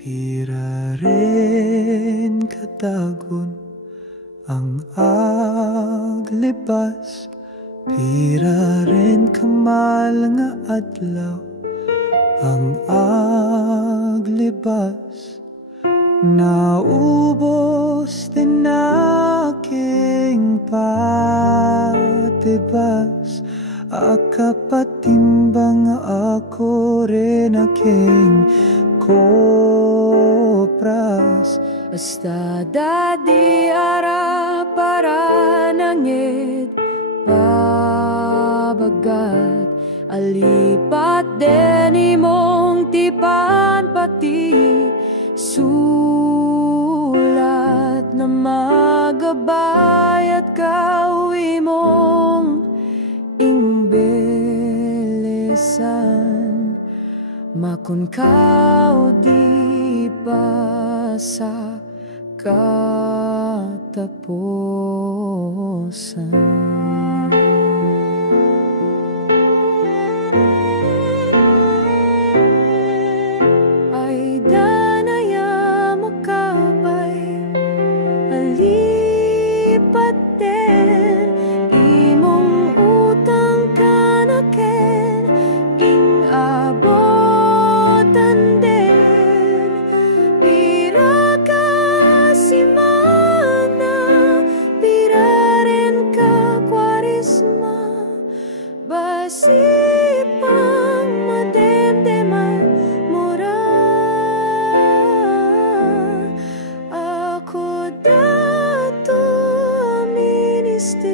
Piraren katagon ang aglibas, piraren kamal nga adlaw ang aglibas. Naubos din aking patibas, akapatimbang ako rin aking kopras. Basta dadi ara para nangid pabagat, alipat din imong tipan pati sulat na magabay at kawi mong ingbilisan. Makun kau di pa sa katapusan. Still